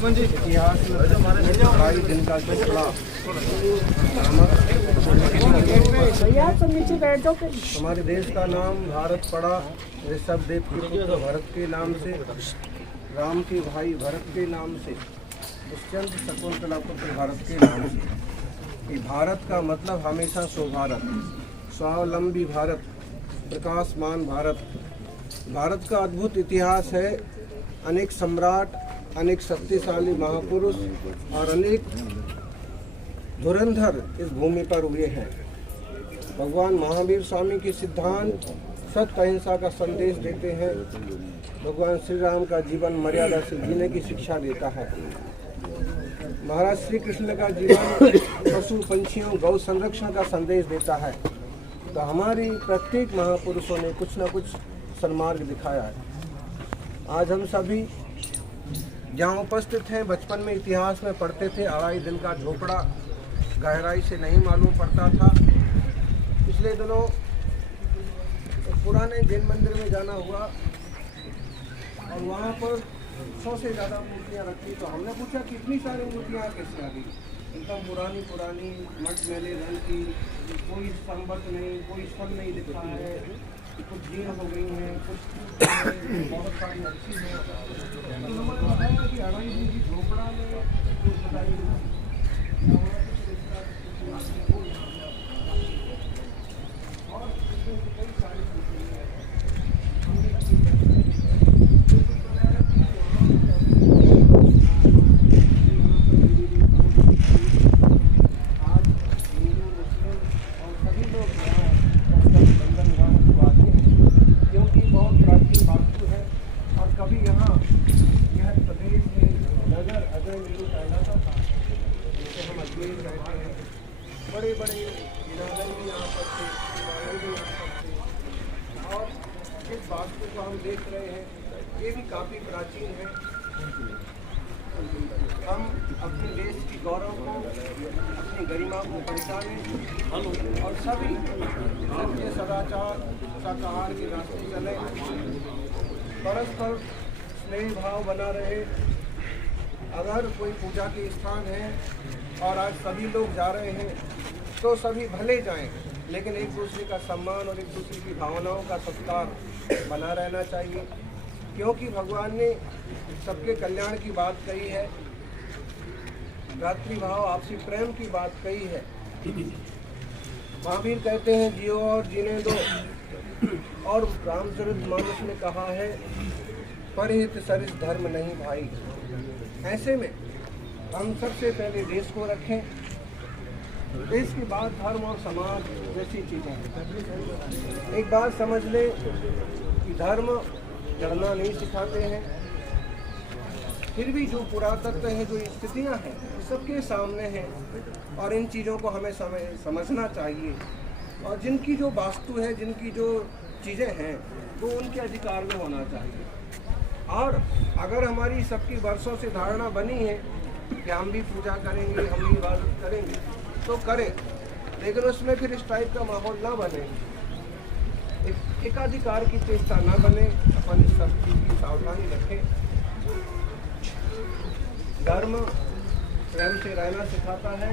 इतिहास में भाई दिन का टुकड़ा हमारे देश का नाम भारत पड़ा। ऋषभ देव के पुत्र भरत के नाम से, राम के भाई भरत के नाम से, दुष्यंत शकुंतला पुत्र भारत के नाम से। ये भारत का मतलब हमेशा स्वभारत, स्वावलंबी भारत, प्रकाशमान भारत। भारत का अद्भुत इतिहास है। अनेक सम्राट, अनेक शक्तिशाली महापुरुष और अनेक धुरंधर इस भूमि पर हुए हैं। भगवान महावीर स्वामी के सिद्धांत सत्य अहिंसा का संदेश देते हैं। भगवान श्री राम का जीवन मर्यादा से जीने की शिक्षा देता है। महाराज श्री कृष्ण का जीवन पशु पंछियों गौ संरक्षण का संदेश देता है। तो हमारी प्रत्येक महापुरुषों ने कुछ न कुछ सन्मार्ग दिखाया है। आज हम सभी जहाँ उपस्थित हैं, बचपन में इतिहास में पढ़ते थे, अढ़ाई दिन का झोपड़ा गहराई से नहीं मालूम पड़ता था। पिछले दिनों पुराने जैन मंदिर में जाना हुआ और वहाँ पर 100 से ज़्यादा मूर्तियाँ रखी। तो हमने पूछा कितनी सारी मूर्तियाँ कैसे आ गई। एकदम पुरानी पुरानी मटमैले रंग की, कोई संबंध नहीं, कोई फल नहीं दिखा है, कुछ जीर्ण हो गई हैं, कुछ बहुत सारी अच्छी हैं। तो उन्होंने बताया कि अढ़ाई दिन की झोपड़ा में कुछ बताइए और कई सारी बड़े बड़े इनादर भी यहाँ पर थे, हिमालय भी यहाँ पर थे। और इस वास्तु को हम देख रहे हैं, ये भी काफ़ी प्राचीन है। हम अपने देश की गौरव को, अपनी गरिमा को पहचानें और सभी सत्य, सदाचार, शाकाहार के रास्ते चलें, परस्पर स्नेह भाव बना रहे। अगर कोई पूजा के स्थान है और आज सभी लोग जा रहे हैं तो सभी भले जाएं, लेकिन एक दूसरे का सम्मान और एक दूसरे की भावनाओं का सत्कार बना रहना चाहिए। क्योंकि भगवान ने सबके कल्याण की बात कही है, भ्रातृभाव आपसी प्रेम की बात कही है। महावीर कहते हैं जियो और जीने दो, और रामचरितमानस में कहा है परहित सरिस धर्म नहीं भाई। ऐसे में हम सबसे पहले देश को रखें, देश के बाद धर्म और समाज जैसी चीज़ें। एक बात समझ ले कि धर्म डरना नहीं सिखाते हैं, फिर भी जो पुरातत्व है, जो स्थितियां हैं, सबके सामने हैं और इन चीज़ों को हमें समझना चाहिए। और जिनकी जो वास्तु है, जिनकी जो चीज़ें हैं, वो उनके अधिकार में होना चाहिए। और अगर हमारी सबकी वर्षों से धारणा बनी है कि हम भी पूजा करेंगे, हम भी इबादत करेंगे, तो करें, लेकिन उसमें फिर इस टाइप का माहौल ना बने, एकाधिकार की चेष्टा ना बने। अपन इस सब चीज़ की सावधानी रखें। धर्म प्रेम से रहना सिखाता है।